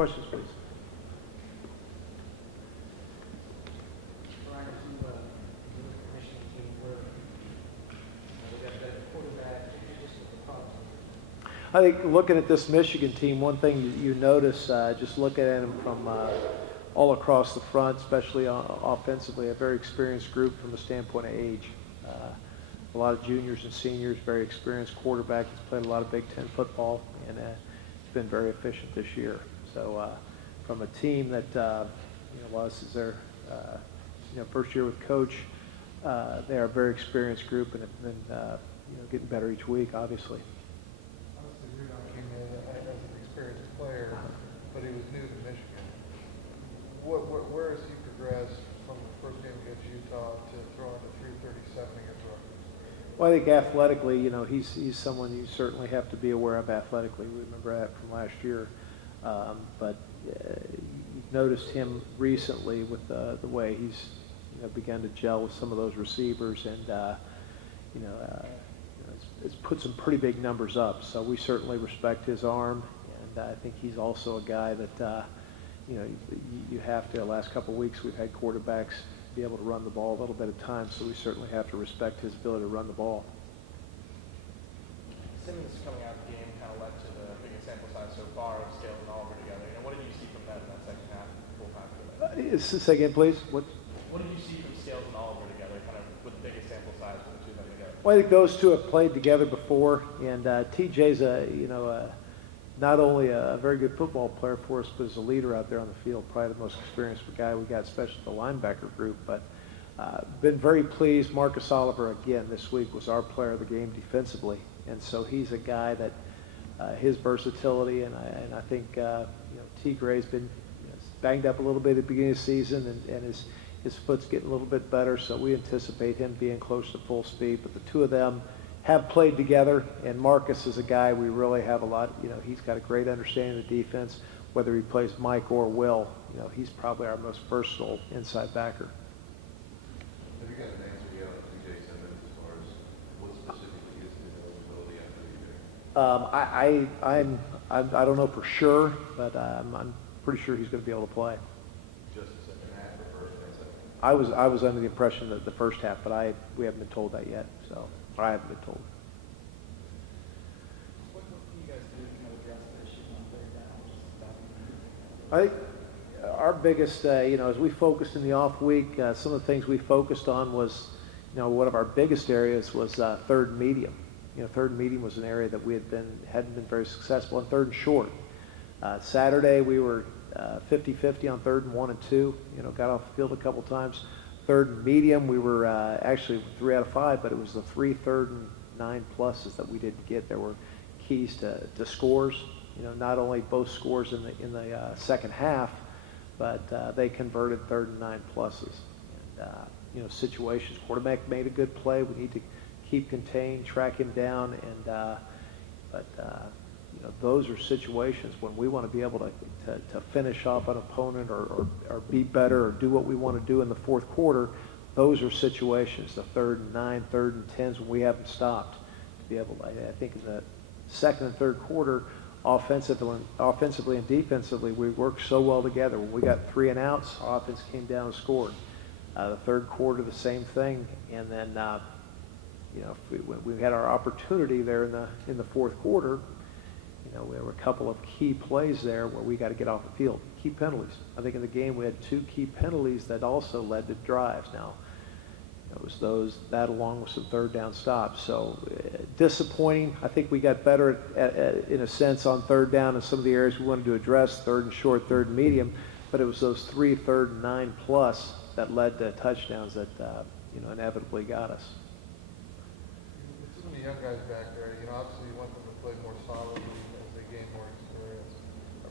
Questions, please. Brian, if you look at the Michigan team, where we got better quarterback, just at the problem. I think looking at this Michigan team, one thing that you notice, just looking at them from all across the front, especially offensively, a very experienced group from the standpoint of age. A lot of juniors and seniors, very experienced quarterback. He's played a lot of Big Ten football, and he's been very efficient this year. So from a team that, while this is their first year with Coach, they are a very experienced group and have been getting better each week, obviously. Obviously, Rudolph came in as an experienced player, but he was new to Michigan. Where has he progressed from the first game against Utah to throwing the 337 against Rutgers? Well, I think athletically, he's someone you certainly have to be aware of athletically. We remember that from last year. But you've noticed him recently with the way he's begun to gel with some of those receivers, and it's put some pretty big numbers up. So we certainly respect his arm, and I think he's also a guy that you have to. The last couple of weeks we've had quarterbacks be able to run the ball a little bit at times, so we certainly have to respect his ability to run the ball. Simmons coming out of the game kind of led to the biggest sample size so far of Scales and Oliver together. What did you see from that in that second half, full time? Say again, please. What did you see from Scales and Oliver together, kind of with the biggest sample size for the two of them together? Well, I think those two have played together before, and TJ's not only a very good football player for us, but as a leader out there on the field, probably the most experienced guy we got, especially the linebacker group. But been very pleased. Marcus Oliver, again, this week was our player of the game defensively. And so he's a guy that his versatility, and I think T. Gray's been banged up a little bit at the beginning of the season, and his foot's getting a little bit better, so we anticipate him being close to full speed. But the two of them have played together, and Marcus is a guy we really have a lot, he's got a great understanding of the defense, whether he plays Mike or Will. He's probably our most versatile inside backer. Have you got an answer yet on T.J. Simmons as far as what specifically is his eligibility after the year? I don't know for sure, but I'm pretty sure he's going to be able to play. Just the second half or first and second? I was under the impression that the first half, but we haven't been told that yet, so I haven't been told. What can you guys do to kind of address the issue on third down? I think our biggest, as we focused in the off week, some of the things we focused on was, one of our biggest areas was third and medium. Third and medium was an area that we hadn't been very successful in. Third and short. Saturday we were 50-50 on third and 1 and 2. Got off the field a couple times. Third and medium, we were actually 3 out of 5, but it was the 3 third and 9 pluses that we didn't get. There were keys to scores. Not only both scores in the second half, but they converted third and 9 pluses. And situations. Quarterback made a good play. We need to keep contained, track him down, and those are situations when we want to be able to finish off an opponent or be better or do what we want to do in the fourth quarter. Those are situations, the third and 9, third and 10s, when we haven't stopped to be able to. I think in the second and third quarter, offensively and defensively, we worked so well together. When we got 3 and outs, our offense came down and scored. The third quarter, the same thing, and then we had our opportunity there in the fourth quarter. There were a couple of key plays there where we got to get off the field. Key penalties. I think in the game we had 2 key penalties that also led to drives. Now, it was that along with some third down stops. So disappointing. I think we got better in a sense on third down in some of the areas we wanted to address, third and short, third and medium. But it was those 3 third and 9 plus that led to touchdowns that inevitably got us. With so many young guys back there, obviously you want them to play more solidly as they gain more experience.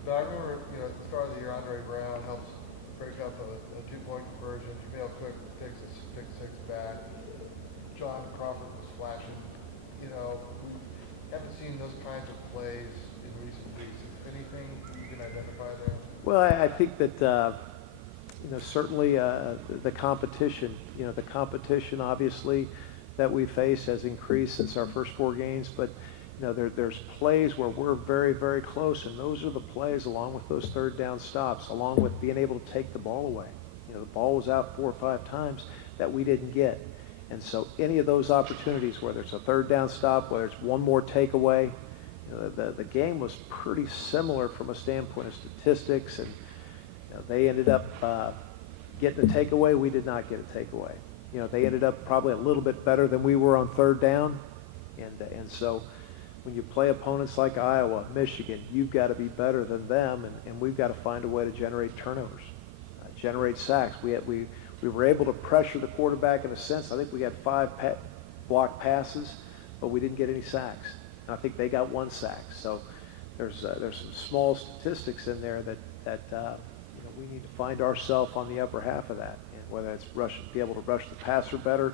But I remember, at the start of the year, Andre Brown helps break up a 2-point conversion. Jamel Cook takes a pick 6 back. John Crawford was flashing. We haven't seen those kinds of plays in recent weeks. Anything you can identify there? Well, I think that certainly the competition. The competition obviously that we face has increased since our first 4 games, but there's plays where we're very, very close, and those are the plays along with those third down stops, along with being able to take the ball away. The ball was out 4 or 5 times that we didn't get. And so any of those opportunities, whether it's a third down stop, whether it's one more takeaway, the game was pretty similar from a standpoint of statistics, and they ended up getting a takeaway. We did not get a takeaway. They ended up probably a little bit better than we were on third down, and so when you play opponents like Iowa, Michigan, you've got to be better than them, and we've got to find a way to generate turnovers, generate sacks. We were able to pressure the quarterback in a sense. I think we had 5 block passes, but we didn't get any sacks. And I think they got 1 sack. So there's some small statistics in there that we need to find ourselves on the upper half of that, and whether it's be able to rush the passer better,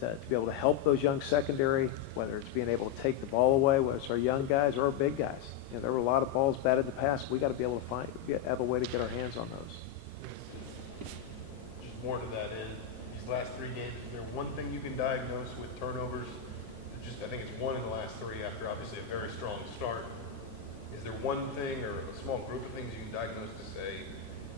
to be able to help those young secondary, whether it's being able to take the ball away, whether it's our young guys or our big guys. There were a lot of balls batted in the past. We got to be able to have a way to get our hands on those. Just more to that end, these last 3 games, is there one thing you can diagnose with turnovers? I think it's 1 in the last 3 after obviously a very strong start. Is there one thing or a small group of things you can diagnose to say,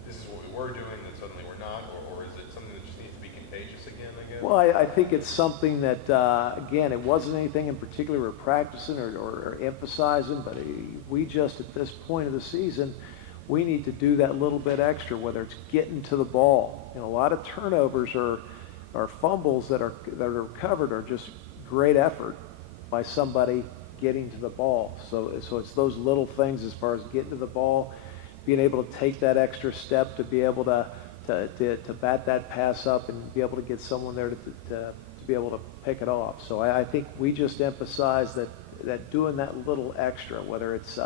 this is what we were doing, and suddenly we're not, or is it something that just needs to be contagious again, I guess? Well, I think it's something that, again, it wasn't anything in particular we're practicing or emphasizing, but we just, at this point of the season, we need to do that little bit extra, whether it's getting to the ball. A lot of turnovers or fumbles that are recovered are just great effort by somebody getting to the ball. So it's those little things as far as getting to the ball, being able to take that extra step to be able to bat that pass up and be able to get someone there to be able to pick it off. So I think we just emphasize that doing that little extra, whether it's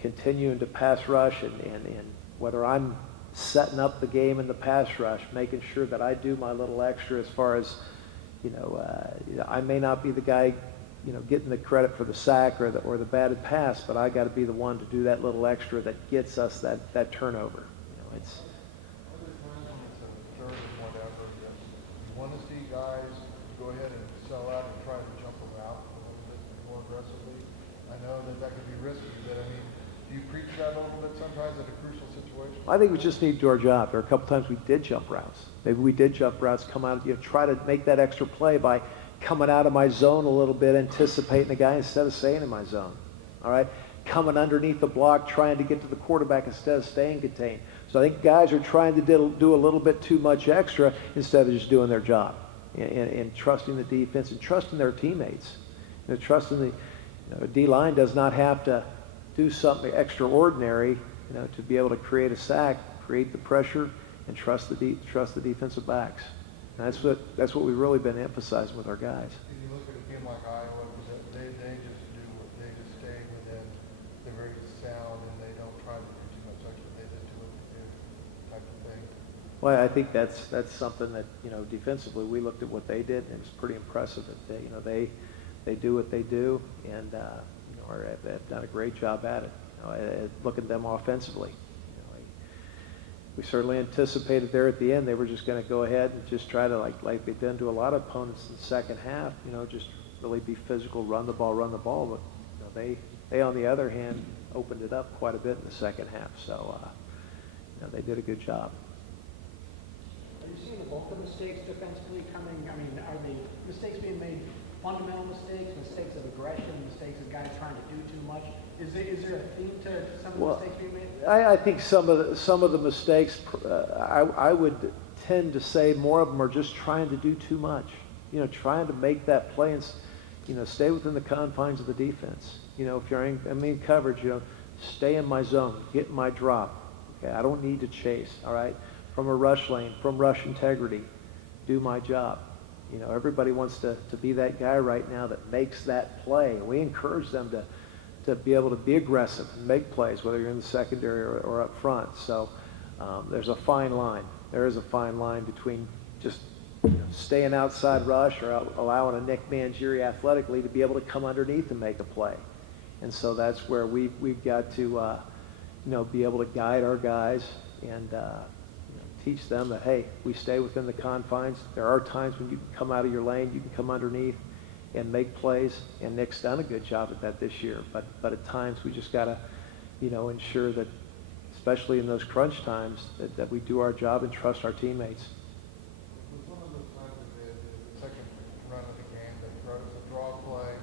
continuing to pass rush and whether I'm setting up the game in the pass rush, making sure that I do my little extra as far as I may not be the guy getting the credit for the sack or the batted pass, but I got to be the one to do that little extra that gets us that turnover. It's Other times when it's a third and whatever, that you want to see guys go ahead and sell out and try to jump them out a little bit more aggressively. I know that could be risky, but I mean, do you preach that a little bit sometimes in a crucial situation? I think we just need to do our job. There are a couple times we did jump routes. Maybe we did jump routes, come out, try to make that extra play by coming out of my zone a little bit, anticipating the guy instead of staying in my zone. All right? Coming underneath the block, trying to get to the quarterback instead of staying contained. So I think guys are trying to do a little bit too much extra instead of just doing their job and trusting the defense and trusting their teammates. Trusting the D-line does not have to do something extraordinary, to be able to create a sack, create the pressure, and trust the defensive backs. And that's what we've really been emphasizing with our guys. If you look at a game like Iowa, they just stay within, they're very sound and they don't try to do too much extra. They just do what they do, type of thing. Well, I think that's something that defensively we looked at what they did, and it was pretty impressive. That they do what they do, and have done a great job at it. At looking at them offensively. We certainly anticipated there at the end they were just going to go ahead and just try to, like they've done to a lot of opponents in the second half, just really be physical, run the ball. But they on the other hand opened it up quite a bit in the second half. So they did a good job. Are you seeing the bulk of mistakes defensively coming? I mean, are the mistakes being made fundamental mistakes of aggression, mistakes of guys trying to do too much? Is there a theme to some of the mistakes being made? I think some of the mistakes, I would tend to say more of them are just trying to do too much. Trying to make that play and stay within the confines of the defense. If you're in coverage, stay in my zone, get my drop. Okay, I don't need to chase. All right, from a rush lane, from rush integrity, do my job. Everybody wants to be that guy right now that makes that play. And we encourage them to be able to be aggressive and make plays, whether you're in the secondary or up front. So there's a fine line. There is a fine line between just staying outside rush or allowing a Nick Mangieri athletically to be able to come underneath and make a play. And so that's where we've got to be able to guide our guys and teach them that, hey, we stay within the confines. There are times when you can come out of your lane, you can come underneath, and make plays, and Nick's done a good job at that this year. But at times we just got to, ensure that, especially in those crunch times, that we do our job and trust our teammates. It was one of those times in the second run of the game that it was a draw play.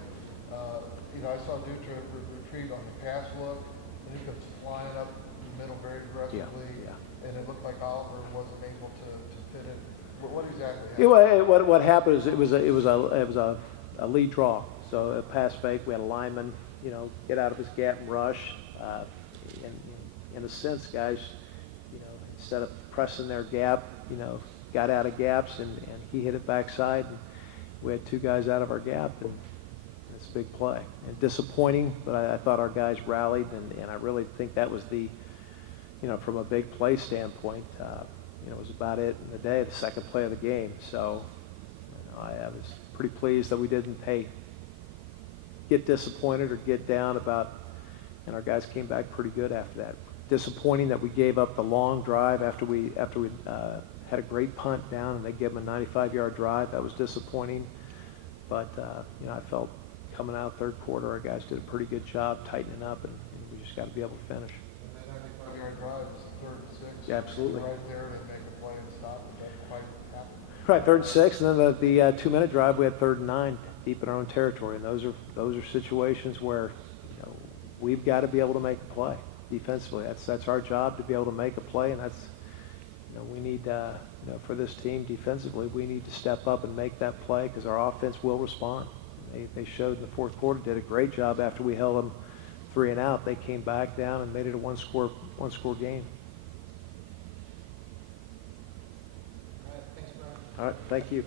I saw Dutra retreat on the pass look, and he comes flying up the middle very aggressively, and it looked like Oliver wasn't able to fit it. What exactly happened? What happened is it was a lead draw. So a pass fake, we had a lineman, get out of his gap and rush. In a sense, guys, instead of pressing their gap, got out of gaps, and he hit it backside. And we had two guys out of our gap, and it's a big play. And disappointing, but I thought our guys rallied, and I really think that was the, from a big play standpoint, it was about it in the day, the second play of the game. So I was pretty pleased that we didn't get disappointed or get down about, and our guys came back pretty good after that. Disappointing that we gave up the long drive after we had a great punt down, and they gave them a 95-yard drive. That was disappointing. But I felt coming out third quarter, our guys did a pretty good job tightening up, and we just got to be able to finish. And that 95-yard drive is third and 6. Yeah, absolutely. Right there to make a play and stop it. That quite happened. Right, third and 6, and then the 2-minute drive, we had third and 9, deep in our own territory, and those are situations where we've got to be able to make a play defensively. That's our job, to be able to make a play, and that's we need for this team defensively, we need to step up and make that play, because our offense will respond. They showed in the fourth quarter, did a great job after we held them 3 and out. They came back down and made it a one-score game. All right, thanks, Brian. All right, thank you.